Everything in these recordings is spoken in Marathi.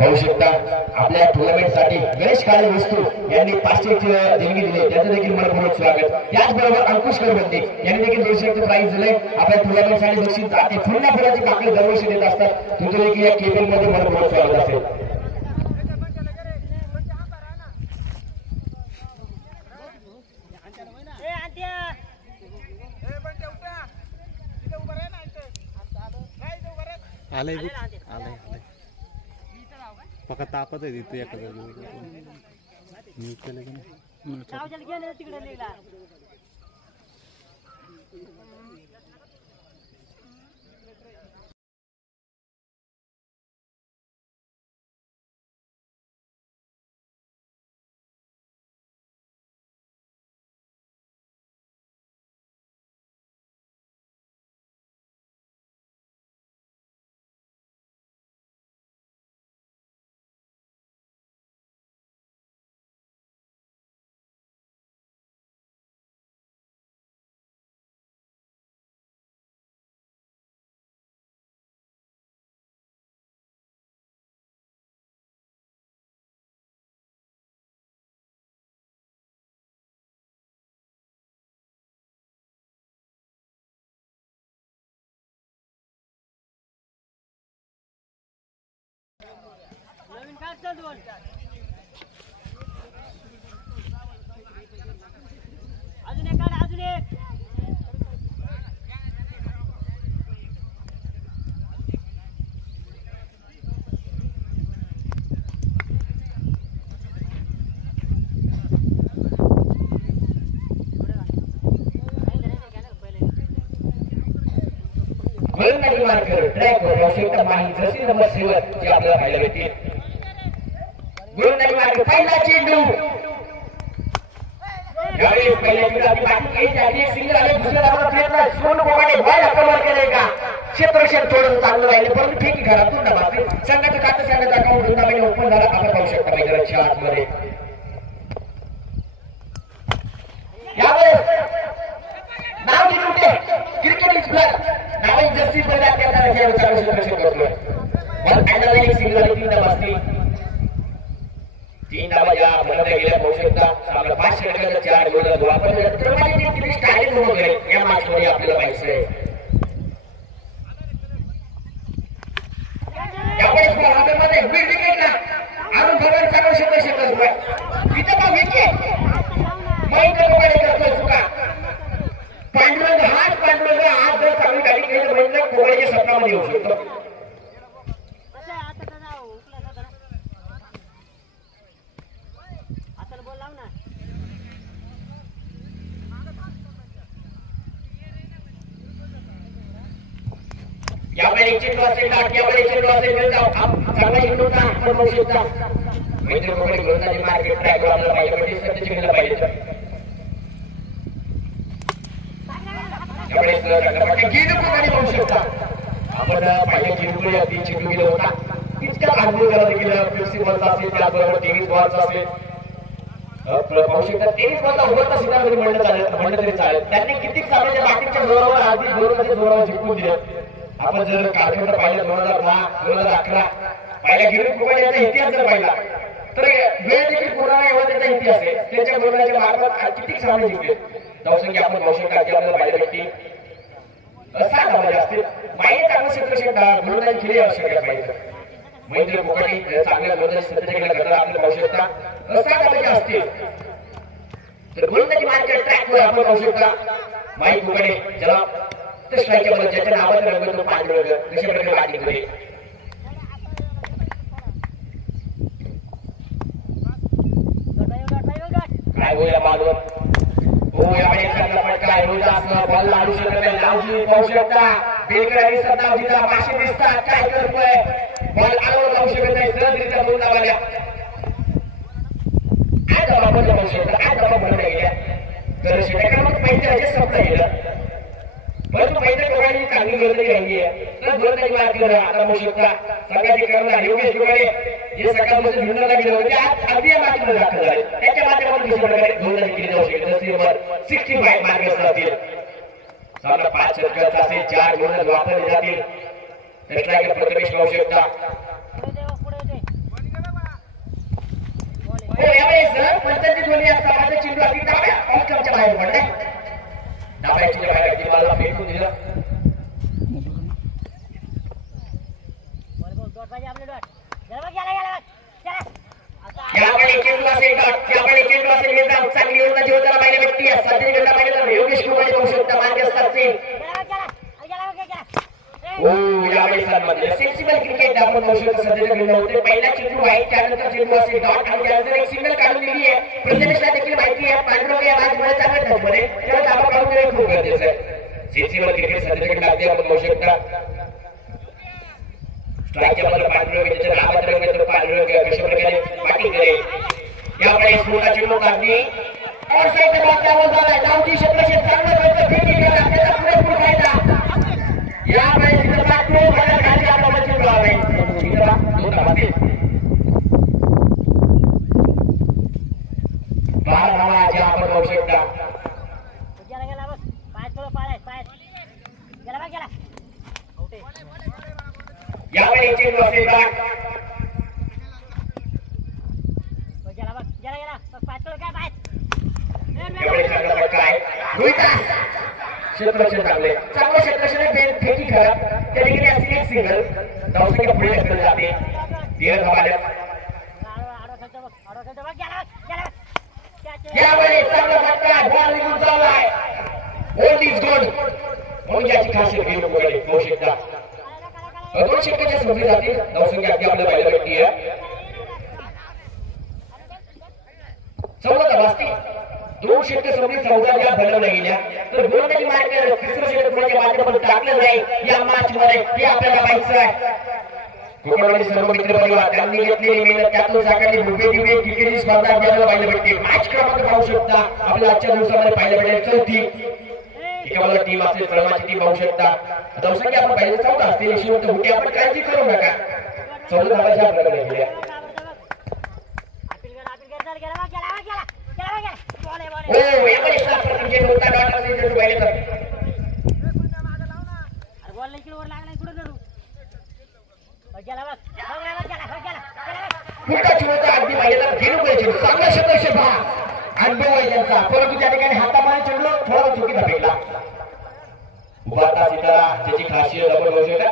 पाहू शकता आपल्या टुर्नामेंट साठी गणेश काळे वस्तू यांनी 500 देणगी दिली, त्याचं देखील मनपूर्वक स्वागत. त्याचबरोबर अंकुश करवंते यांनी देखील 200चं प्राइज दिले. आपल्या टुर्नामेंट साठी बक्षीस ते पुन्हा फुलाची काकडे दरवर्षी देत असतात. तुमचं देखील या केबल मध्ये मनपूर्वक स्वागत असेल. आलंय आलंय पक्का तापत आहे तिथे एका जागी न्यूज केलं की नाही. नवीन काय चालू अजून एक काढ अजून एक गोलंदाजी मार्कर ट्रॅकवर आवश्यकता माहीत जशी नंबर 7 जे आपल्याला पाहायला भेटते. गोलंदाजी मार्कर पहिला चेंडू यावेळी पहिल्या चेंडूची बाकी काही जागी सिंगल आले. दुसऱ्या धावाचा प्रयत्न सोनू कोमाडे बॉल आक्रमण केले का क्षेत्ररक्षण थोडं चांगलं राहिलं परंतु फेकी घरातून डबासली. संघाचं खातं संघाचा अकाउंट टुर्नामेंट ओपन झाला. आपण पाहू शकता मैदानाच्या आतमध्ये यावेळेस नाव दिले क्रिकेट एक्सप्लोर नाव जस्टिस बदला करताना जे चांगलं क्षेत्ररक्षण करतोय. पण अॅनालिटिक्स सिंगल आली 3 धावा असतील. 3 धावा या बनवल्या गेल्या. पाहू शकता आपला 5 षटकाचा 4 गोल वापरले त्रमाने किती स्टाईल होऊन गेले या मॅचमध्ये आपल्याला माहिती आहे. यावेळेस महाराष्ट्रामध्ये विड विकेटला अरुण भगवान चांगलं क्षेत्ररक्षण करतोय. इथं का विकेट महेंद्र कोमाडे करतोय चुका. पांडुरंग आज जर चांगली गाडी केली तर महेंद्र कोमाडेच्या सपनामध्ये येऊ शकतो. यावेळी चेंडू असेल यावेळी चेंडू असेल चांगला चेंडू होता. आपण बघू शकता महेंद्र कोमाडे गोलंदाजी मार्केट ट्रॅकवर आपल्याला पाहिजे म्हणजे सत्य जिंकलं पाहिजे. यावेळेस पाहू शकता आपण पाहिजे चेंडू अगदी चेंडू गेला होता. इतक्या अनुभव त्याला देखील 50 बॉलचा असेल त्याचबरोबर 23 बॉलचा असेल. पाहू शकता 23 बॉलचा उभरता सिद्धांत म्हणलं तरी चालेल. त्यांनी किती सामन्याच्या बाकीच्या जोरावर आधी जोरावर जिंकून दिले. आपण जर कालखंड पाहिलं 2010 2011 पहिल्या गिरीश कोमाडे याचा इतिहास जर पाहिला तर वेळ देखील पूर्ण एवढा त्याचा इतिहास आहे. त्यांच्या गोलंदाजीच्या मार्फत किती सामने जिंकले. धावसंख्य आपण पाहू शकता की आपल्याला पाहिलं भेटते 7 धावा असतील. माहीत चांगलं क्षेत्ररक्षण गोलंदाजी केली आवश्यक आहे पाहिजे. महेंद्र कोमाडे चांगल्या गोलंदाजी सत्तेकडे करताना आपण पाहू शकता 7 धावा असतील. तर गोलंदाजी मार्केट ट्रॅकवर आपण पाहू शकता माहीत कोमाडे ज्याला स्ट्राईकच्या बद्दल ज्याच्या नावाचा रंग तो पांढरा रंग कशा प्रकारे बॅटिंग करेल. काय होईल बाजूवर हो यावेळी चांगला फटका आहे. रोजास बॉल लावू शकत नाही. लावजी पाहू शकता बेलकर दिसतात. लावजीला पाशी दिसतात. काय करतोय बॉल आलो लावू शकत नाही. सहजरित्या 2 धावा आल्या. आज आपण पाहू शकता आज धावा बनवल्या गेल्या तर षटकामध्ये माहिती आहे संपलं गेलं. परंतु पहिल्या टोकाची चांगली गोलंदाजी राहिली आहे तर गोलंदाजी मार्ग आता होऊ शकता संघाचे करणार योगेश कुमारे जे सकाळपासून झुंडला गेले होते आज अगदी या मॅचमध्ये दाखल झाले त्याच्या माध्यमातून दुसऱ्या प्रकारे गोलंदाजी केली जाऊ शकते जसे नंबर 65 मार्गस्थ असतील सामना 5 षटकांचा असेल 4 गोलंदाज वापरले जातील स्ट्रायकर प्रथमेश पाहू शकता यावेळेस पंचायती ध्वनी असता माझा चेंडू अगदी डाव्या ऑफ स्टंपच्या बाहेर पडलाय डाव्या चेंडू बाहेर अगदी मला फेकून दिलं यावेळी चेंडू असेल यावेळी चेंडू असेल एकदम चांगली गोलंदाजी होताना पाहिजे व्यक्ती आहे सध्या गंडा पाहिजे तर योगेश कुमार पाहू शकता मार्गस्थ असतील यावेळी सन्मान सेन्सिबल क्रिकेट आपण पाहू शकतो सध्याच्या गंडा होते पहिला चेंडू आहे त्यानंतर चेंडू असेल डॉट आणि त्यानंतर एक सिंगल काढून दिली आहे प्रथमेशला देखील माहिती आहे पांडुरंग या मॅच मध्ये चांगल्या टचमध्ये त्याला धावा काढून देणे खूप गरजेचं आहे सेन्सिबल क्रिकेट सध्याच्या गंडा अगदी आपण पाहू शकता स्ट्राईकच्या बद्दल पांडुरंग त्याच्या नावात रंग तर पांडुरंग कशा प्रकारे बॅटिंग करेल यावेळी मोठा चेंडू काढणी ऑफसाईड बॉल झाला डावची क्षेत्रक्षेत्र चांगलं करतं फेकी केला त्याचा पुरेपूर फायदा यावेळी चित्रपट तो बघा खाली आपला चेंडू आहे चित्रपट दोन धावाचे 12 धावा ज्या आपण पाहू शकता यावेळी चेंडू असेल यावेळी चांगला फटका आहे रोहिदास क्षेत्ररक्षण चांगले चांगलं क्षेत्ररक्षण फेकी खराब त्या ठिकाणी असतील एक सिंगल धावसंख्या पुढे ढकलली जाते 13 धावा यावेळी चांगला फटका बॉल निघून चाललाय ओल्ड इज गोल्ड म्हणून याची खासियत घेऊ नको पाहू शकता 2 षटकाच्या स्पर्धेत जातील धावसंख्या अगदी आपल्या पाहिलं भेटली आहे 14 धावा असतील 2 षटक स्पर्धेत 14 ज्या बनवल्या गेल्या तर गोलंदाजी मार्ग तिसरं षटक कोणाच्या माध्यमातून टाकलं जाईल या मॅच मध्ये हे आपल्याला पाहायचं आहे कोकणमध्ये सर्व मित्र परिवार त्यांनी घेतलेली मेहनत त्यातून साकारली भव्य दिव्य क्रिकेटची स्पर्धा आपल्याला पाहायला भेटते मॅच क्रमांक पाहू शकता आपल्या आजच्या दिवसामध्ये पाहायला भेटेल 4थी एका बाजूला टीम असेल प्रमाची टीम पाहू शकता धावसंख्या आपण पाहिजे 14 असतील शेवट होते आपण काळजी करू नका 14 धावाच्या आपल्याकडे गेल्या यामध्ये प्रथम चेंडू होता डॉट असेल चेंडू पाहिले तर पुढचा चेंडू होता अगदी पाहिले तर घेऊन चेंडू चांगला क्षेत्रक्षेत्र अनुभव आहे त्यांचा परंतु त्या ठिकाणी हातामध्ये चेंडू थोडा चुकीचा फेकला उभारता सीतारा त्याची खासियत आपण बघू शकता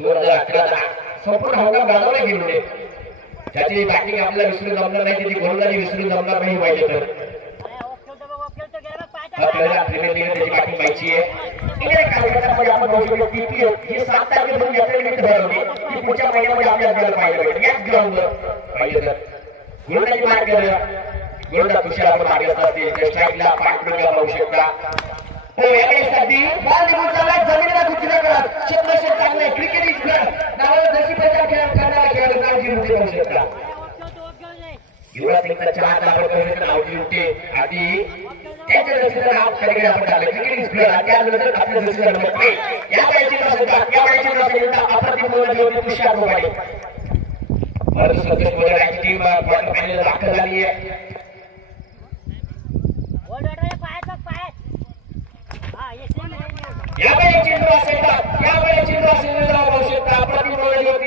2011 संपूर्ण हंगाम गाजवला गेले त्याची बॅटिंग आपल्याला विसरून जमणार नाही त्याची गोलंदाजी विसरून जमणार नाही पाहिजे तर आपल्याला प्रीमियर लीग त्याची बॅटिंग पाहिजे आहे कार्यक्रमामध्ये आपण बघू शकतो पीपीएल हे 7 तारखेपासून यात्रेनिमित्त भरवले की पुढच्या महिन्यामध्ये आपल्याला पाहायला भेटेल याच ग्राउंडवर पाहिजे तर गोलंदाजी मार्ग गोलंदाज तुषार आपण मार्गस्थ असतील त्या स्ट्राईकला पांडुरंग पाहू शकता यावेळी सध्या बॉल निघून चाललाय जमिनीला कुठला करत क्षेत्रक्षेत्र चांगले क्रिकेट इज गुड नावाला जशी प्रचार करणारा खेळाडू नावजी रुटे पाहू शकता युवराज सिंगचा 4 धावा करून नावजी रुटे आधी त्यांच्या जशीचं नाव करीकडे आपण टाकलं क्रिकेट इज गुड त्यानंतर आपल्या जशीचा नंबर 3 यावेळी चेंडू अप्रतिम गोलंदाजी होती तुषार मोबाडे परंतु संतोष मोरे यांची टीम क्वार्टर फायनल दाखल झाली आहे यावेळी चेंडू असेल पाहू शकता अप्रतिम गोलंदाजी होती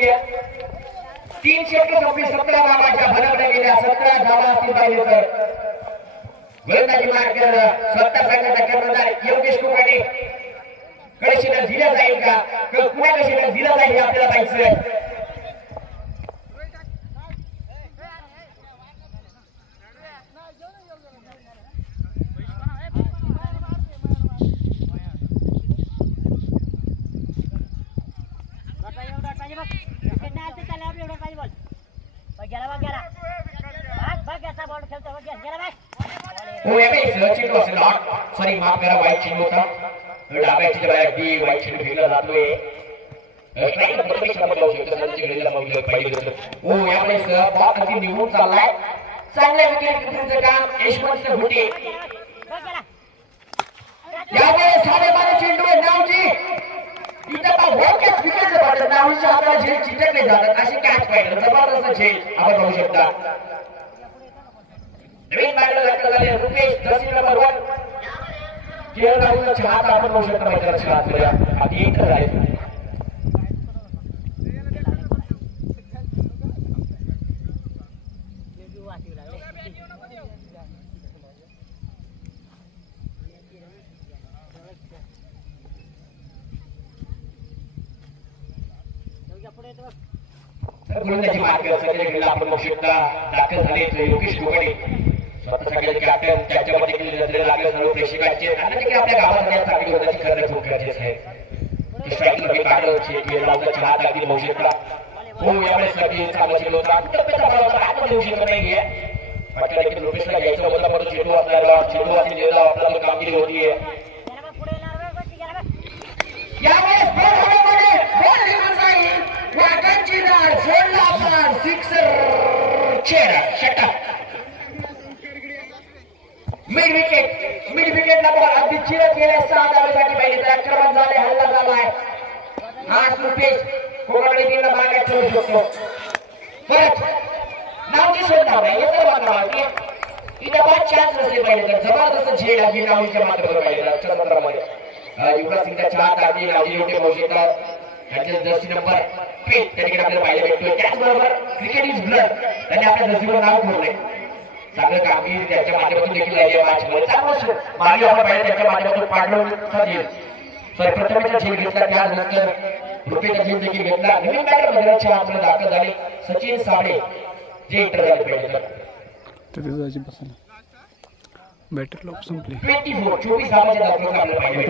3 षटक संपली 17 धावाच्या भरवल्या गेल्या 17 धावा असतील पाहिजे तर गोलंदाजी मार्ग स्वतः संघाचा कर्णधार योगेश कुमारे कडे षटक दिलं जाईल का पुण्याकडे षटक दिलं जाईल हे आपल्याला पाहायचं चेंडू असेल सॉरी माफ करा वाईट चेंडू होता डाव्या चेंडू अगदी वाईट चेंडू फेकला जातोय यावेळेस बॉल अगदी निवडून चाललाय चांगल्या विकेट काम यशवंत घोटे यावेळेस चेंडू आहे नावजी इथं बा वोकच विकेट पडतात नावजीच्या हाताला झेल चिटकले जातात अशी कॅच पाहिजे जबरदस्त झेल आपण बघू शकता नवीन बॅटर दाखल झाले रुपेश जर्सी नंबर 1 केळ नावजीचा हात आपण बघू शकता मैदानाच्या हातमध्ये आधी एक झाले गोलंदाजी मार्ग सगळ्या आपण बघू शकता दाखल झाले योगेश डोकणे स्वतःसाठी कॅप्टन त्याच्यामध्ये देखील नजरेला लागले सर्व प्रेक्षकांचे त्यांना देखील आपल्या गावामध्ये चांगली गोलंदाजी करणं खूप गरजेचं आहे स्ट्राईकमध्ये काढलं केळगावचा हात अगदी बघू शकता हो यावेळेस साठी चांगला होता टप्प्याचा बॉल होता हात देऊ शकत नाहीये पटकन देखील रुपेशला घ्यायचं बोलला परंतु चेंडू असणार चेंडू असेल जेव्हा आपल्याला कामगिरी होतीये यावेळेस बॉल हवेमध्ये बॉल निघून जाईल वाटांची दार फोडला आपण सिक्सर चेडा षटक मिड विकेटला बॉल अगदी चिरत गेल्या 6 धावेसाठी पाहिजे तर आक्रमण झाले हल्ला झालाय हा रुपेश कोणाकडे तीन मागे ठेवू शकतो परत नावची शोधणार नाही हे सर्वांना माहिती इथं बाद चान्स नसेल पाहिजे तर जबरदस्त झेल आधी नावच्या माध्यमातून पाहिजे आजच्या सत्रामध्ये युवराज सिंगच्या चार आधी नावजी योग्य बघू शकतात त्यांचे जर्सी नंबर 5 त्या ठिकाणी आपल्याला पाहायला भेटतोय त्याचबरोबर क्रिकेट इज ब्लड त्यांनी आपल्या जर्सीवर नाव ठेवलंय चांगलं कामगिरी त्याच्या माध्यमातून देखील राहिली मॅच मध्ये चांगलं मागे आपण पाहिजे त्याच्या माध्यमातून पाठवून झेल सर प्रथमेचा झेल घेतला त्यानंतर रुपेचा झेल देखील घेतला नवीन बॅटर मैदानाच्या आतमध्ये दाखल झाले सचिन साबळे जे इंटर झाले पाहिजे तर बॅटर लोक संपले 24 धावांच्या दाखल आपल्याला पाहिजे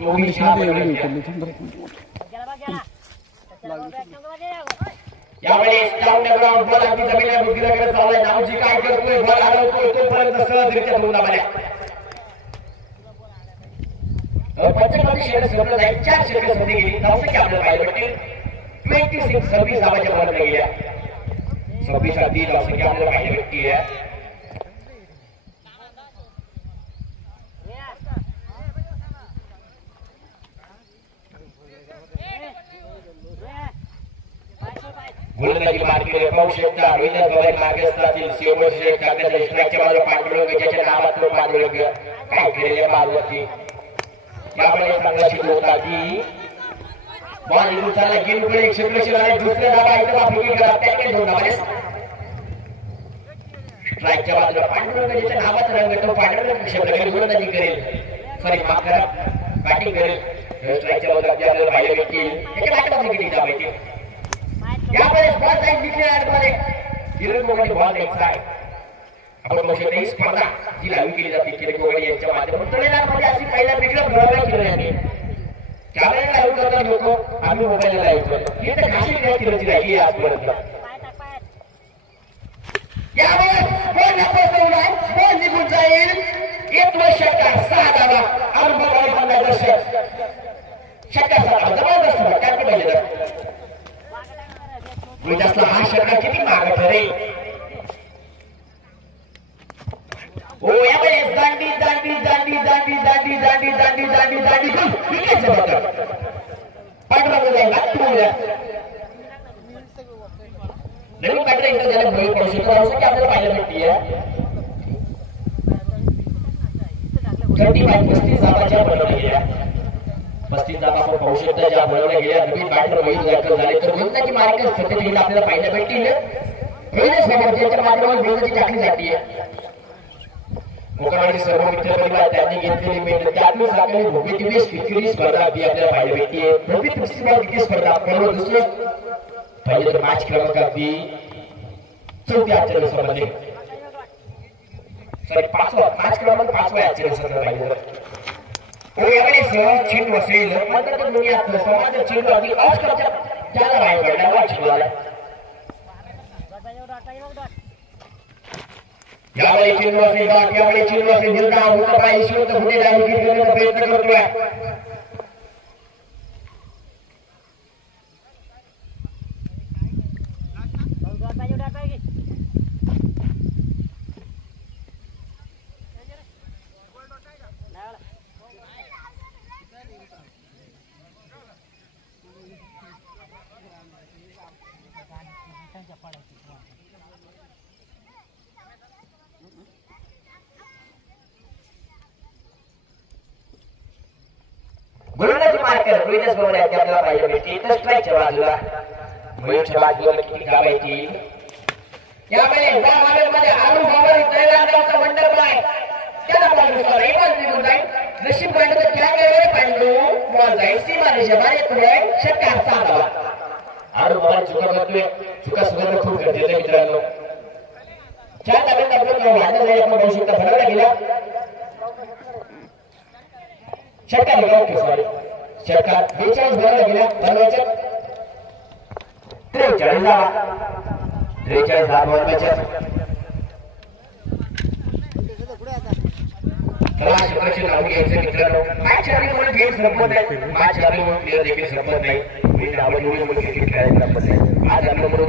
24 यावेळेस डाऊन ग्राउंड बॉल अगदी जमिनीला बुद्धिला चाललाय नावजी काय करतोय बॉल हलवतोय तोपर्यंत सहजरित्या दोन धावा पंचक्रांती षटक संपलं नाही 4 षटकं संधी गेली धावसंख्या आपल्याला पाहायला भेटतील 26 धावांच्या बॉलला गेल्या 26 अगदी धावसंख्या आपल्याला पाहायला भेटती आहे गोलंदाजी मार्ग पाहू शकता रवींद्र गवई मार्ग असतील शेवटचे टाकण्याचा स्ट्राईकच्या बाजूला पांडुरंग ज्याच्या नावात तो पांडुरंग काय केलेल्या बाजूवरती यावेळेस चांगला शिकलो होता की बॉल निघून चालला गेमकडे एक क्षेत्रक्षण आले दुसऱ्या धावा इथं बापी करा त्याकडे दोन धावा स्ट्राईकच्या बाजूला पांडुरंग ज्याच्या नावात रंग तो पांडुरंग क्षेत्राकडे गोलंदाजी करेल सॉरी माफ करा बॅटिंग करेल स्ट्राईकच्या बाजूला आपल्याला पाहिजे भेटतील त्याच्या बॅटमध्ये किती धावा येतील यावेळेस बॉल जाईल जिंकल्या ॲडमध्ये किरण कोगडे बॉल द्यायचा आहे आपण बघू शकता ही स्पर्धा जी लागू केली जाते किरण कोगडे यांच्या माध्यमातून तळेगावमध्ये अशी पहिला वेगळं भराव्या किरण यांनी कॅमेरा लावून करतात लोक आम्ही मोबाईलला लाईव्ह करतो ही तर खाशी वेळ किरणची राहिली आजपर्यंत यावेळेस बॉल पोहोचवलाय बॉल निघून जाईल एक षटकार 6 धावा अनुभव बंदा दर्शक षटकार 6 जबरदस्त काय पाहिजे हा षटकार किती मागे ठरेल हो यावेळेस दांडी दांडी दांडी दांडी दांडी दांडी दांडी दांडी दांडी विकेट जबरदस्त पाठवलं जाईल नवीन बॅटर इंटर झाले भोई पडू शकतो असं की आपल्याला पाहायला भेटतीये 35 धावाच्या बनवल्या गेल्या 35 धावा आपण पाहू शकता ज्या बनवल्या गेल्या नवीन बॅटर भोई दाखल झाले तर गोलंदाजी मार्ग सत्तेत आपल्याला पाहायला भेटतील रोहित समर्थांच्या माध्यमातून गोलंदाजी टाकली जाते कोकणातील सर्व मित्र परिवार त्यांनी घेतलेली मेहनत त्यातून आपल्याला भव्य दिव्य क्रिकेट स्पर्धा आपल्याला पाहायला भेटते भव्य क्रिकेट स्पर्धा आपण दुसरं पाहिजे तर मॅच क्रमांक अगदी 4थ्या आजच्या सॉरी 5वा मॅच क्रमांक 5व्या आजच्या पाहिजे तर यावेळेस चेंडू असेल मात्र दुनियात समाज चेंडू अगदी ऑस्करच्या ज्याला बाहेर पडला चेंडू आला यावेळी चेंडू असेल यावेळी चेंडू असेल निर्धाव होता पाहिजे शिवत होते करण्याचा प्रयत्न करतोय मार्कर रोहितच बरोबर आहे की आपल्याला पाहिजे भेटली इथं स्ट्राईकच्या बाजूला मयूरच्या बाजूला किती धावा येतील यावेळी मध्ये आरू बाबर तैलांगावचा वंडर बॉय त्याला बॉल घुसला इवन निघून जाईल नशीब पांडू तर क्या केलं पांडू बॉल जाईल सीमा रेषा बाहेर पुढे षटकार 6 धावा आरू बाबर चुका करतोय चुका सुधारणं खूप गरजेचं आहे मित्रांनो 4 धाब्यात आपलं वाढलं जाईल आपण बघू शकता फरक गेला षटकार निघाला सॉरी षटकार 42 भरायला गेला बनवायच्या 43 धावा नाव घ्यायचं मित्रांनो मॅच चालू म्हणून गेम संपत आहे मॅच चालू म्हणून प्लेअर देखील संपत नाही मी नाव निवडून क्रिकेट खेळायला संपत नाही आज आपलं म्हणून